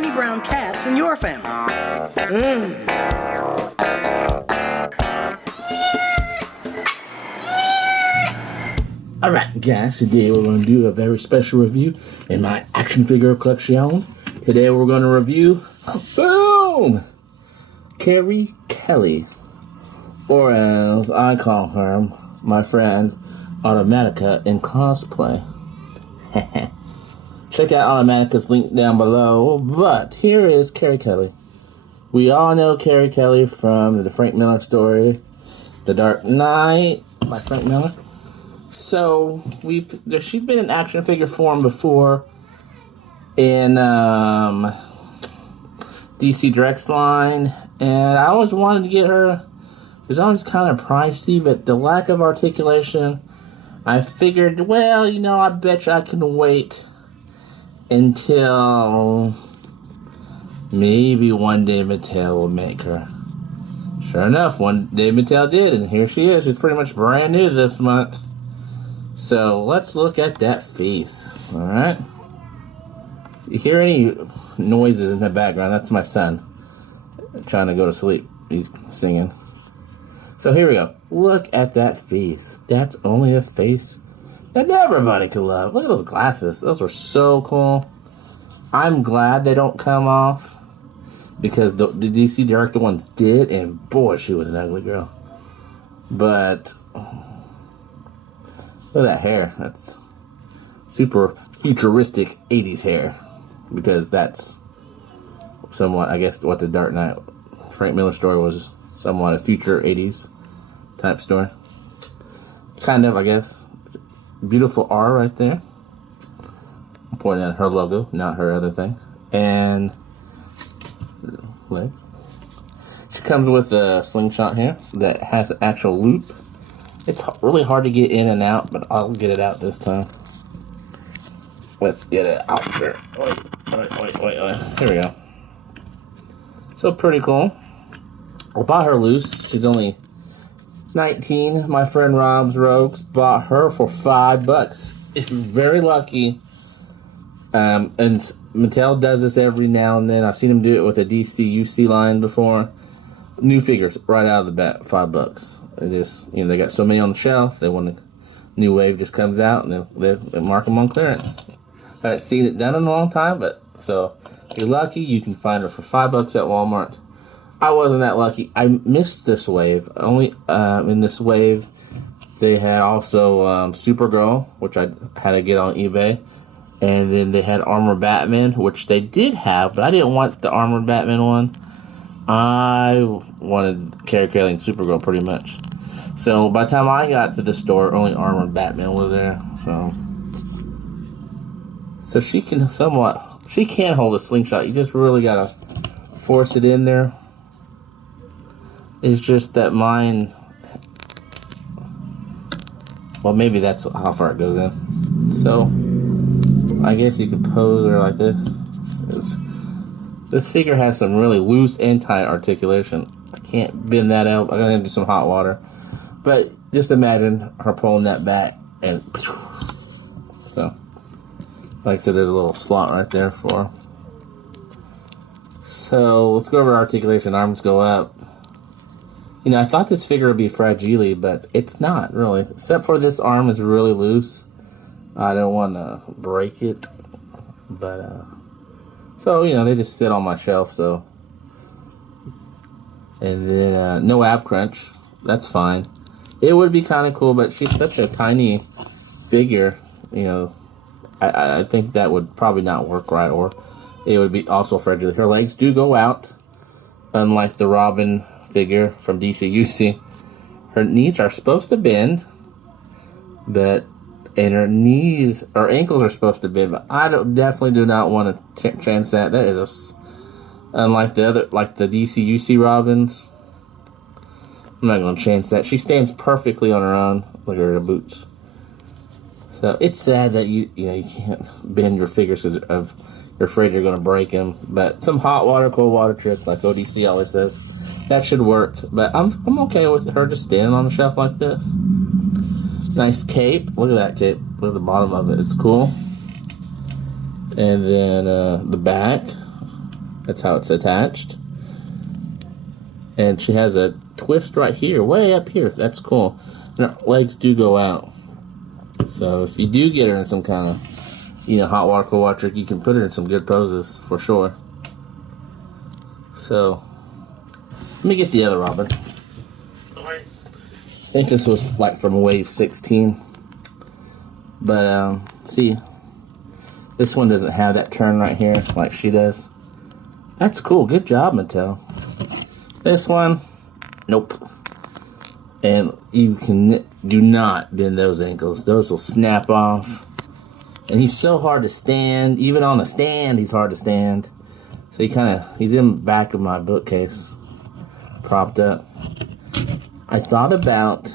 tiny brown cats in your family. Alright guys, today we're going to do a very special review in my action figure collection. Today we're going to review, boom, Carrie Kelly, or as I call her, my friend Automatica in cosplay. Check out Automatica's link down below, but here is Carrie Kelly. We all know Carrie Kelly from the Frank Miller story, The Dark Knight by Frank Miller. So she's been in action figure form before in DC Direct's line, and I always wanted to get her. She's always kind of pricey, but the lack of articulation, I figured, well, you know, I bet you I can wait until maybe one day Mattel will make her. Sure enough, one day Mattel did, and here she is. She's pretty much brand new this month. So let's look at that face, alright? If you hear any noises in the background, that's my son trying to go to sleep. He's singing. So here we go. Look at that face. That's only a face that everybody could love. Look at those glasses. Those are so cool. I'm glad they don't come off, because the DC Director ones did, and boy, she was an ugly girl. But look at that hair. That's super futuristic 80s hair. Because that's somewhat, I guess, what the Dark Knight Frank Miller story was. Somewhat a future 80s type story. Kind of, I guess. Beautiful R right there. I'm pointing at her logo, not her other thing. And legs. She comes with a slingshot here that has an actual loop. It's really hard to get in and out, but I'll get it out this time. Let's get it out there. Wait. Here we go. So pretty cool. I bought her loose. She's only 19. My friend Rob's Rogues bought her for $5. If you're very lucky, and Mattel does this every now and then. I've seen them do it with a DC-UC line before. New figures right out of the bat, $5. It just, you know, they got so many on the shelf. They want a new wave just comes out, and they mark them on clearance. I haven't seen it done in a long time, but so if you're lucky, you can find her for $5 at Walmart. I wasn't that lucky. I missed this wave. Only in this wave, they had also Supergirl, which I had to get on eBay, and then they had Armored Batman, which they did have, but I didn't want the Armored Batman one. I wanted Carrie Kelly and Supergirl pretty much. So by the time I got to the store, only Armored Batman was there. So she can hold a slingshot. You just really gotta force it in there. It's just that mine, well, maybe that's how far it goes in. So I guess you could pose her like this. This figure has some really loose and tight articulation. I can't bend that out. I'm gonna do some hot water. But just imagine her pulling that back, and so, like I said, there's a little slot right there for her. So let's go over articulation. Arms go up. You know, I thought this figure would be fragile, but it's not really. Except for this arm is really loose. I don't want to break it, but so, you know, they just sit on my shelf. So, and then no ab crunch. That's fine. It would be kind of cool, but she's such a tiny figure. You know, I think that would probably not work right, or it would be also fragile. Her legs do go out, unlike the Robin figure from DC-UC. Her knees are supposed to bend, and her ankles are supposed to bend, but I definitely do not want to chance that. That is unlike the DC-UC Robins. I'm not going to chance that. She stands perfectly on her own. Look at her boots. So it's sad that you can't bend your figures because you're afraid you're going to break them. But some hot water, cold water trick, like ODC always says, that should work. But I'm okay with her just standing on the shelf like this. Nice cape. Look at that cape. Look at the bottom of it. It's cool. And then the back. That's how it's attached. And she has a twist right here, way up here. That's cool. And her legs do go out. So if you do get her in some kind of, hot water, cold water trick, you can put her in some good poses for sure. So let me get the other Robin. I think this was like from wave 16. But see, this one doesn't have that turn right here like she does. That's cool. Good job, Mattel. This one, nope. And you do not bend those ankles. Those will snap off. And he's so hard to stand. Even on a stand, he's hard to stand. So he's in the back of my bookcase, propped up. I thought about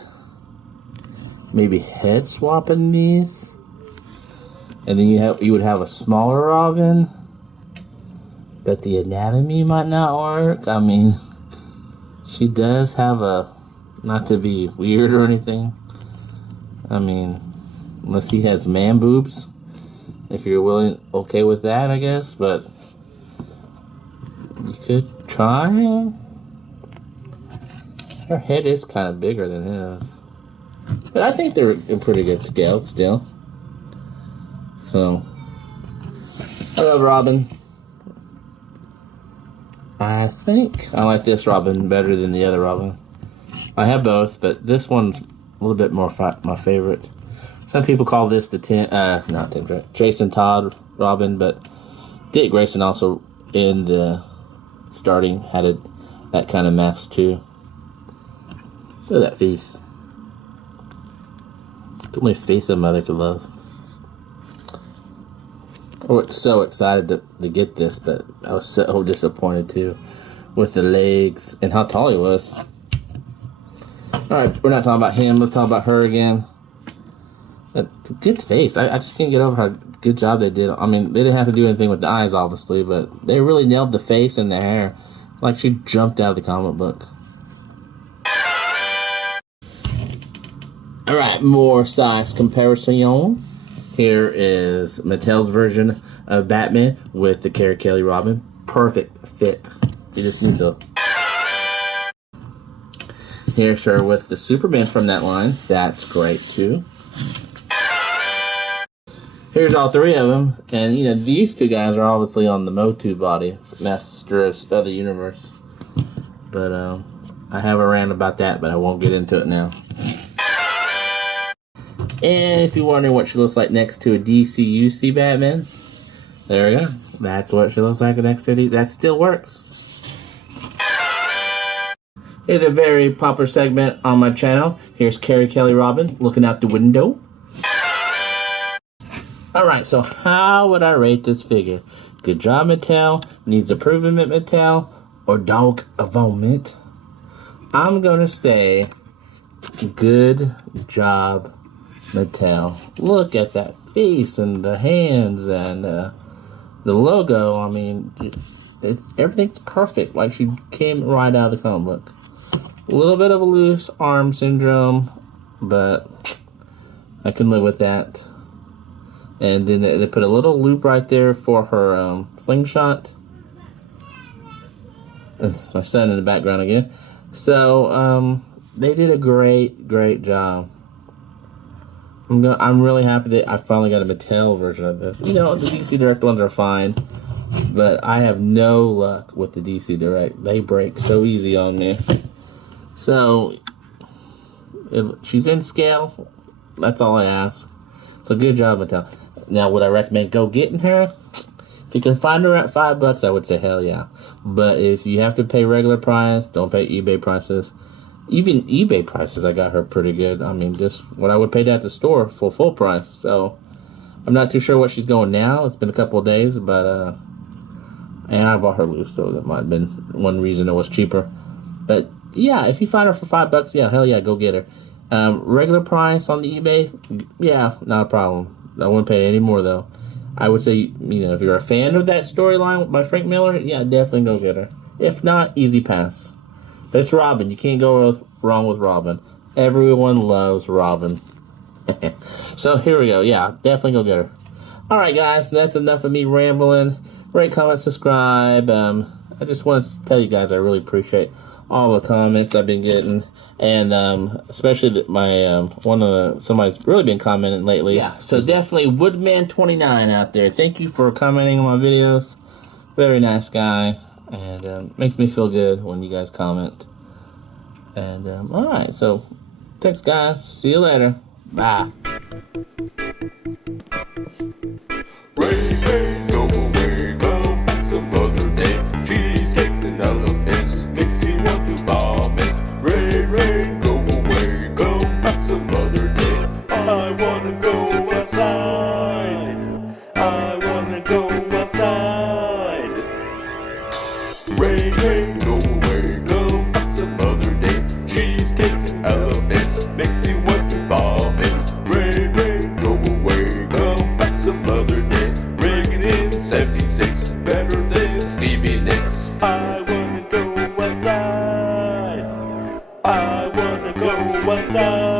maybe head swapping these. And then you would have a smaller Robin. But the anatomy might not work. I mean, she does have not to be weird or anything. I mean, unless he has man boobs. If you're okay with that, I guess. But you could try. Her head is kind of bigger than his. But I think they're in pretty good scale still. So, I love Robin. I think I like this Robin better than the other Robin. I have both, but this one's a little bit more my favorite. Some people call this the Jason Todd Robin, but Dick Grayson also in the starting had that kind of mask too. Look at that face. The only face a mother could love. I was so excited to get this, but I was so disappointed too with the legs and how tall he was. Alright, we're not talking about him. Let's talk about her again. Good face. I just can't get over how good job they did. I mean, they didn't have to do anything with the eyes, obviously, but they really nailed the face and the hair. Like she jumped out of the comic book. Alright, more size comparison. Here is Mattel's version of Batman with the Carrie Kelly Robin. Perfect fit. You just need to... Here's her with the Superman from that line. That's great too. Here's all three of them. And, these two guys are obviously on the Motu body. Masters of the Universe. But, I have a rant about that, but I won't get into it now. And if you're wondering what she looks like next to a DCUC Batman, there we go. That's what she looks like next to a that still works. Here's a very popular segment on my channel. Here's Carrie Kelly Robin looking out the window. Alright, so how would I rate this figure? Good job, Mattel. Needs improvement, Mattel. Or dog a vomit. I'm going to say good job, Mattel. Look at that face and the hands and the logo. I mean, everything's perfect. Like she came right out of the comic book. A little bit of a loose arm syndrome, but I can live with that. And then they put a little loop right there for her slingshot. My son in the background again. So they did a great job. I'm really happy that I finally got a Mattel version of this. The DC Direct ones are fine, but I have no luck with the DC Direct. They break so easy on me. So if she's in scale, that's all I ask. So good job, Mattel. Now, would I recommend go getting her? If you can find her at $5, I would say hell yeah. But if you have to pay regular price, don't pay eBay prices. Even eBay prices, I got her pretty good. I mean, just what I would pay at the store for full price. So, I'm not too sure what she's going now. It's been a couple of days, but, and I bought her loose, so that might have been one reason it was cheaper. But, yeah, if you find her for $5, yeah, hell yeah, go get her. Regular price on the eBay, yeah, not a problem. I wouldn't pay any more, though. I would say, if you're a fan of that storyline by Frank Miller, yeah, definitely go get her. If not, easy pass. But it's Robin. You can't go wrong with Robin. Everyone loves Robin. So here we go. Yeah, definitely go get her. Alright, guys. That's enough of me rambling. rate, comment, subscribe. I just want to tell you guys I really appreciate all the comments I've been getting, and especially my somebody's really been commenting lately. Yeah, so definitely Woodman29 out there. Thank you for commenting on my videos. Very nice guy, and makes me feel good when you guys comment. And all right, so thanks guys. See you later. Bye. Go away, go back some other day. Cheesecakes and elephants makes me want to vomit. Ray, go away, go back some other day. I wanna go outside. I wanna go outside. Ray, go away, go back some other day. Cheesecakes and elephants makes me want to vomit. Ray, go away, go back some other day. 76, better than Stevie Nicks. I wanna go outside. I wanna go outside.